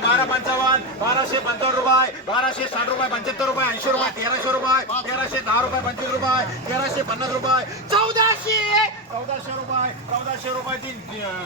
बारा पंचावन्न बाराशे पंचावन्न रुपये बाराशे साठ रुपये पंच्याहत्तर रुपये ऐंशी रुपये तेराशे रुपये तेराशे दहा रुपये पंचवीस रुपये तेराशे पन्नास रुपये चौदाशे चौदाशे रुपये चौदाशे रुपये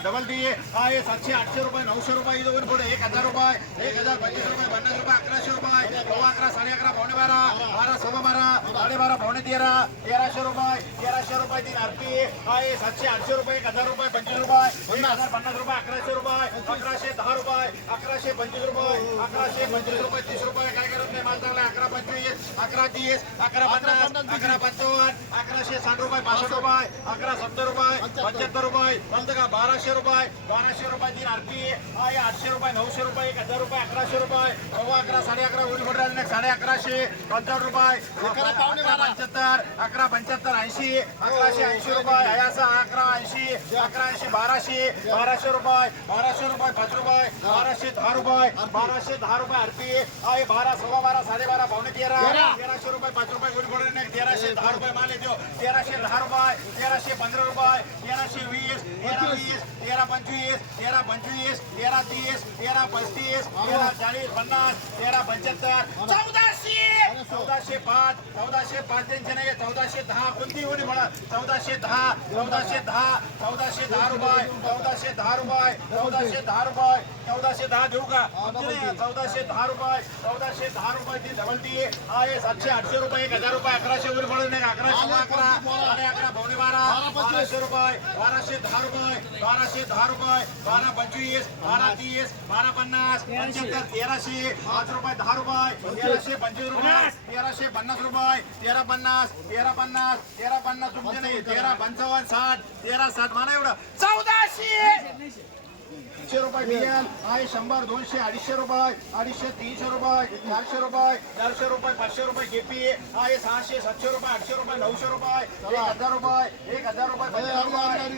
डबल टी आहे सातशे आठशे रुपये नऊशे रुपये दोन पुढे एक हजार रुपये एक हजार पंचवीस रुपये पन्नास रुपये अकराशे रुपये सव्वा अकरा साडे अकरा पावणे बारा बारा सव्वा बारा साडेबारा पावणे तेरा तेराशे रुपये तेराशे रुपये तीन आरती आहे सातशे आठशे रुपये एक हजार रुपये पंचवीस रुपये दोन हजार पन्नास रुपये अकराशे रुपये अकराशे दहा रुपये अकराशे पंचवीस रुपये अकराशे पंचवीस रुपये तीस रुपये काय करत नाही माल चांगला अकरा पंचवीस अकरा तीस अकरा पन्नास अकरा पंचावन्न अकराशे साठ रुपये पासष्ट रुपये अकरा सत्तर रुपये पंच्याहत्तर रुपये बंद का बाराशे रुपये बाराशे रुपये तीन आरपी आहे आठशे रुपये नऊशे रुपये एक हजार रुपये अकराशे रुपये सव्वा अकरा साडे अकरा उडी फुट साडे अकराशे पंचावन्न रुपये अकरा पंच्याहत्तर अकरा पंच्याहत्तर ऐंशी अकराशे ऐंशी रुपये अयासा अकरा ऐंशी अकरा ऐंशी बाराशे बाराशे रुपये बाराशे रुपये पाच रुपये बाराशे दहा रुपये बाराशे दहा रुपये आरपी आहे बारा सव्वा बारा साडेबारा पावणे तेरा तेराशे रुपये पाच रुपये गुडी फुट तेराशे दहा रुपये माल येतो. तेराशे दहा रुपये तेराशे पंधरा रुपये तेराशे वीस तेरा वीस तेरा पंचवीस तेरा पंचवीस तेरा तीस तेरा पस्तीस तेरा चाळीस पन्नास तेरा पंच्याहत्तर. चौदाशे! चौदाशे पाच चौदाशे पाच त्यांचे नाही चौदाशे दहा कोणती होती म्हणा. चौदाशे दहा चौदाशे दहा चौदाशे दहा रुपये चौदाशे दहा रुपये चौदाशे दहा रुपये चौदाशे दहा देऊ का? नाही, चौदाशे दहा रुपये चौदाशे दहा रुपये ती डबल टी आहे. सातशे आठशे रुपये एक हजार रुपये अकराशे वगैरे पडत नाही. अकराशे अकरा साडे अकरा पावणे बारा बाराशे रुपये बाराशे दहा रुपये बाराशे दहा रुपये बारा पंचवीस बारा तीस बारा पन्नास पंच्याहत्तर तेराशे पाच रुपये दहा रुपये तेराशे पंचवीस रुपये तेराशे पन्नास रुपये तेरा पन्नास तेरा पन्नास तेरा पन्नास तुमचे नाही. तेरा पंचावन्न साठ तेरा साठ म्हणा एवढं. चौदाशे! तीनशे रुपये बियाण आहे शंभर दोनशे अडीचशे रुपये अडीचशे तीनशे रुपये चारशे रुपये चारशे रुपये पाचशे रुपये केपी आहे. सहाशे सातशे रुपये आठशे रुपये नऊशे रुपये एक हजार रुपये एक हजार रुपये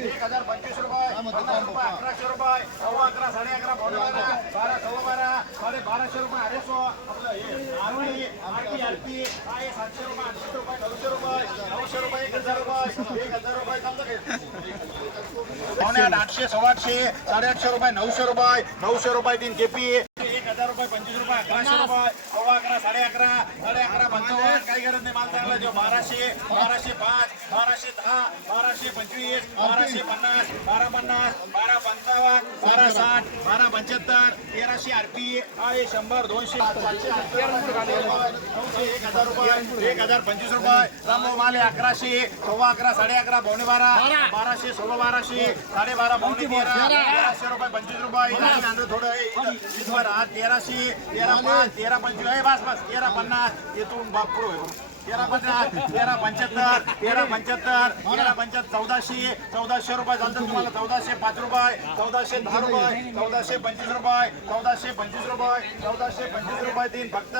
एक हजार पंचवीस रुपये अकराशे रुपये सव्वा अकरा साडे अकरा बारा सव्वा बारा साडे बाराशे रुपये अडीचशो आपलं हे आरटी आरटी आरटी आहे सातशे रुपये आठशे रुपये नऊशे रुपये नऊशे रुपये एक हजार रुपये एक हजार रुपये चालतं काय पावणे आठ आठशे सव्वा आठशे साडेआठशे एक हजार रुपये पंचवीस रुपये अकराशे रुपये सव्वा अकरा साडे अकरा साडे अकरा पंचावन्न. काही गरज नाही माल चांगला जो बाराशे बाराशे पाच बाराशे दहा बाराशे पंचवीस बाराशे पन्नास बारा पन्नास बारा पंचावन्न बारा साठ बारा पंच्याहत्तर तेराशे आरपी. आहे शंभर दोनशे. नऊशे एक हजार रुपये एक हजार पंचवीस रुपये. रामो माले अकराशे सव्वा अकरा साडे अकरा पावणे बारा. बाराशे सव्वा बाराशे साडे बारा पावणे तेरा. तेराशे रुपये पंचवीस रुपये. थोडं इथं- इथवर हा तेराशे तेरा पाच तेरा पंचवीस. बस बस. तेरा पन्नास. येथून बाप आहे तेरा पन्नास तेरा पंच्याहत्तर तेरा पंच्याहत्तर तेरा पंच्याहत्तर चौदाशे चौदाशे रुपये झालं तुम्हाला चौदाशे पाच रुपये चौदाशे दहा रुपये चौदाशे पंचवीस रुपये चौदाशे पंचवीस रुपये चौदाशे पंचवीस रुपये तीन फक्त.